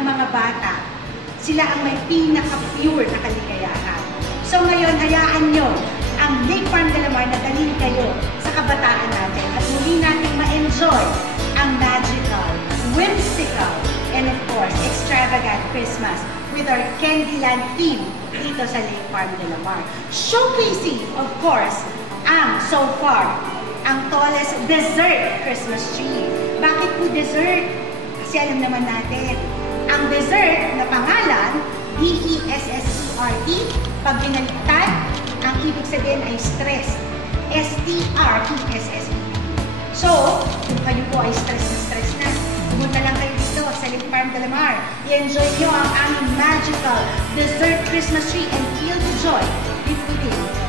ang mga bata. Sila ang may pinaka-pure na kaligayahan. So ngayon, hayaan nyo ang Lake Farm de la Mar na dalhin kayo sa kabataan natin at muli natin ma-enjoy ang magical, whimsical, and of course, extravagant Christmas with our Candyland theme dito sa Lake Farm de la Mar. Showcasing, of course, so far, ang tallest dessert Christmas tree. Bakit po dessert? Kasi alam naman natin, ang dessert na pangalan, D-E-S-S-E-R-T, pag binaliktad, ang ibig sabihin ay stress. S-T-R-E-S-S-E. So, kung kayo po ay stress na, pumunta lang kayo dito sa Lake Farm de la Mar. I-enjoy nyo ang aming magical dessert Christmas tree and feel the joy with within.